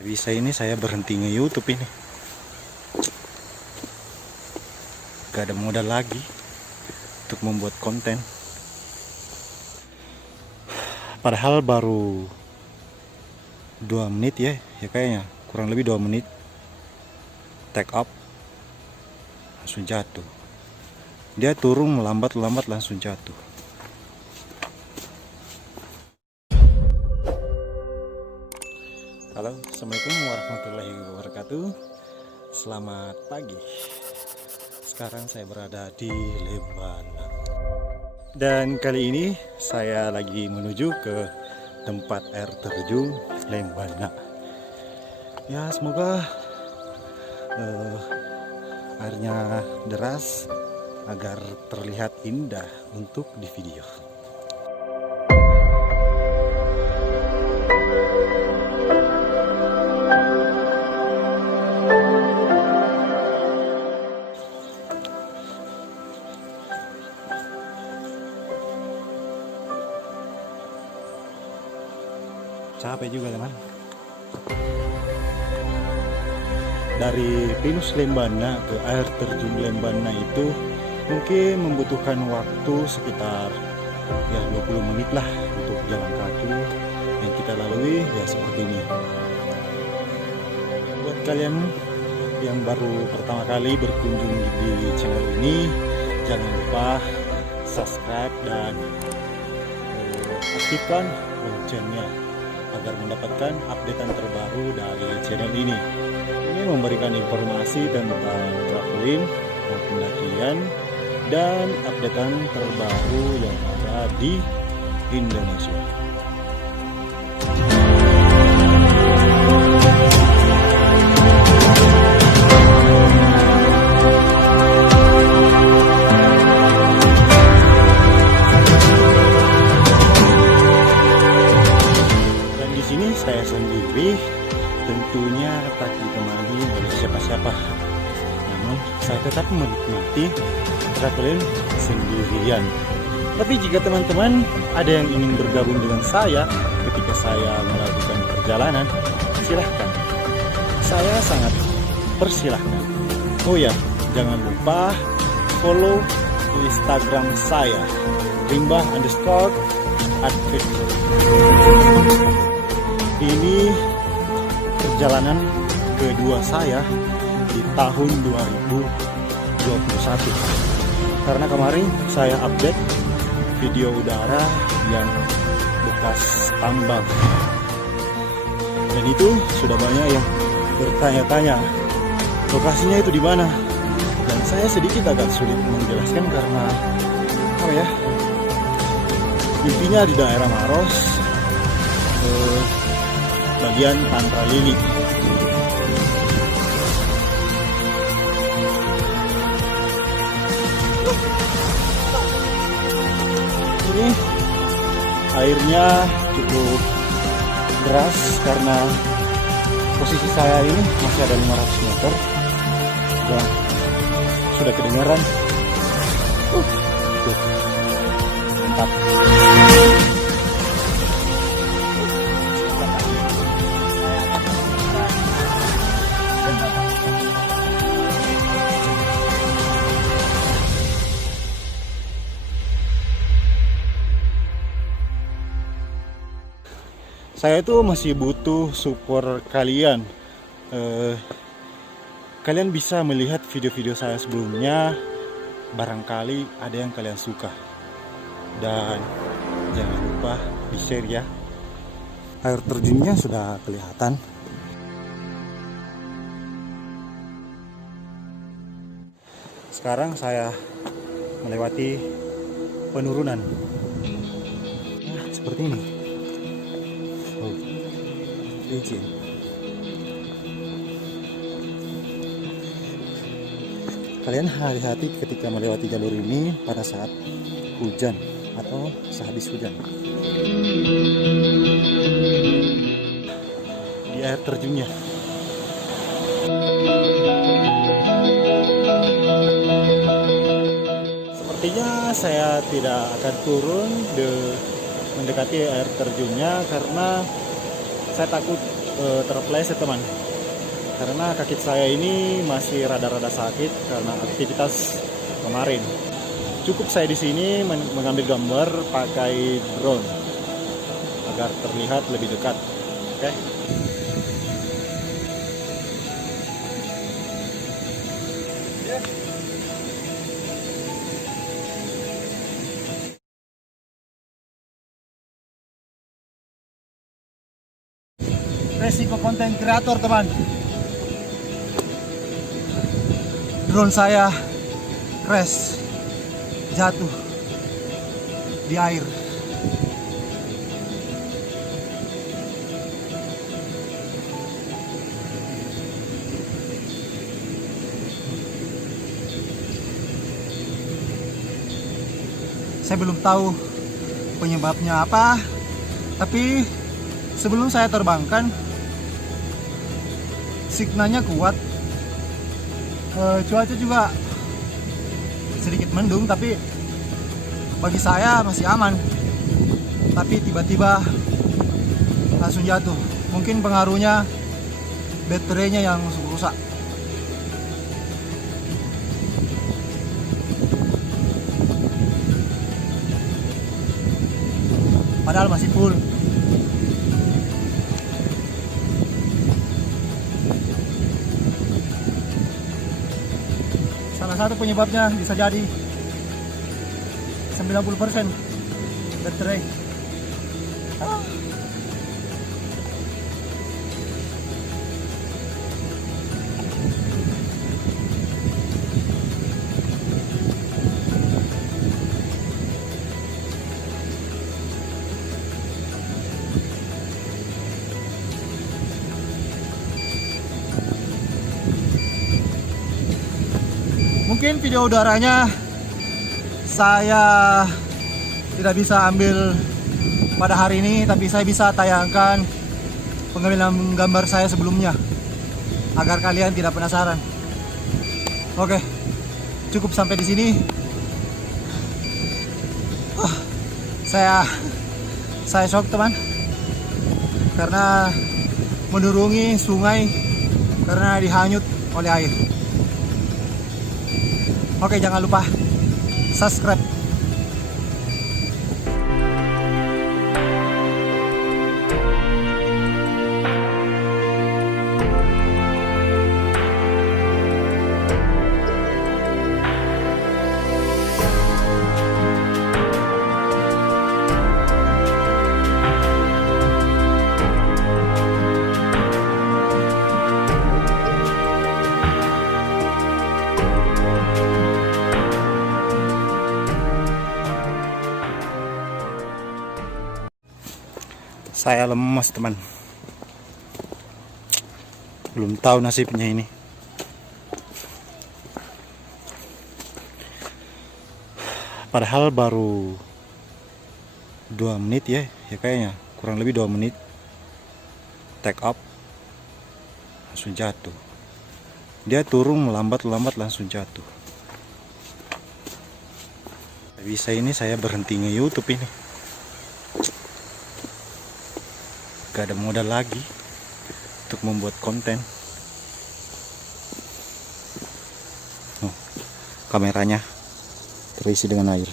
Bisa ini saya berhenti nge-YouTube ini. Gak ada modal lagi untuk membuat konten. Padahal baru 2 menit ya kayaknya. Kurang lebih 2 menit. Take up. Langsung jatuh. Dia turun melambat-lambat langsung jatuh. Halo, assalamualaikum warahmatullahi wabarakatuh. Selamat pagi. Sekarang saya berada di Lembana. Dan kali ini saya lagi menuju ke tempat air terjun Lembana. Ya, semoga airnya deras agar terlihat indah untuk di video. Capek juga teman. Dari Pinus Lembana ke air terjun Lembana itu mungkin membutuhkan waktu sekitar 20 menit lah untuk jalan kaki yang kita lalui ya seperti ini. Buat kalian yang baru pertama kali berkunjung di channel ini, jangan lupa subscribe dan aktifkan loncengnya agar mendapatkan updatean terbaru dari channel ini. Ini memberikan informasi tentang traveling, pendakian, dan updatean terbaru yang ada di Indonesia. Saya sendiri tentunya tak ditemani oleh siapa-siapa, namun saya tetap menikmati traveling sendirian. Tapi jika teman-teman ada yang ingin bergabung dengan saya ketika saya melakukan perjalanan, silahkan, saya sangat persilahkan. Oh ya, jangan lupa follow Instagram saya, rimba_adventure. Ini perjalanan kedua saya di tahun 2021. Karena kemarin saya update video udara yang bekas tambang. Dan itu sudah banyak yang bertanya-tanya lokasinya itu di mana. Dan saya sedikit agak sulit menjelaskan karena intinya di daerah Maros, bagian Tantra Lili. Ini airnya cukup deras karena posisi saya ini masih ada 500 meter dan sudah kedengaran. Tuh, mantap. Saya itu masih butuh support kalian. Kalian bisa melihat video-video saya sebelumnya, barangkali ada yang kalian suka. Dan jangan lupa di-share ya. Air terjunnya sudah kelihatan. Sekarang saya melewati penurunan. Nah, seperti ini. Licin. Kalian hati-hati ketika melewati jalur ini pada saat hujan atau sehabis hujan. Di air terjunnya. Sepertinya saya tidak akan turun mendekati air terjunnya karena saya takut terpleset teman, karena kaki saya ini masih rada-rada sakit karena aktivitas kemarin. Cukup saya di sini mengambil gambar pakai drone agar terlihat lebih dekat. Oke. Resiko konten kreator teman, drone saya crash, jatuh di air. Saya belum tahu penyebabnya apa, tapi sebelum saya terbangkan signalnya kuat. Cuaca juga sedikit mendung, tapi bagi saya masih aman. Tapi tiba-tiba langsung jatuh. Mungkin pengaruhnya baterainya yang rusak. Padahal masih full. Salah satu penyebabnya bisa jadi 90% baterai. Mungkin video udaranya saya tidak bisa ambil pada hari ini, tapi saya bisa tayangkan pengambilan gambar saya sebelumnya agar kalian tidak penasaran. Oke, cukup sampai di sini. Saya shock teman, karena menurungi sungai karena dihanyut oleh air. Oke, jangan lupa subscribe. Saya lemas teman, belum tahu nasibnya ini. Padahal baru 2 menit ya kayaknya, kurang lebih 2 menit take up langsung jatuh. Dia turun melambat langsung jatuh. Bisa ini saya berhenti nge-YouTube ini. Gak ada modal lagi untuk membuat konten. Kameranya terisi dengan air.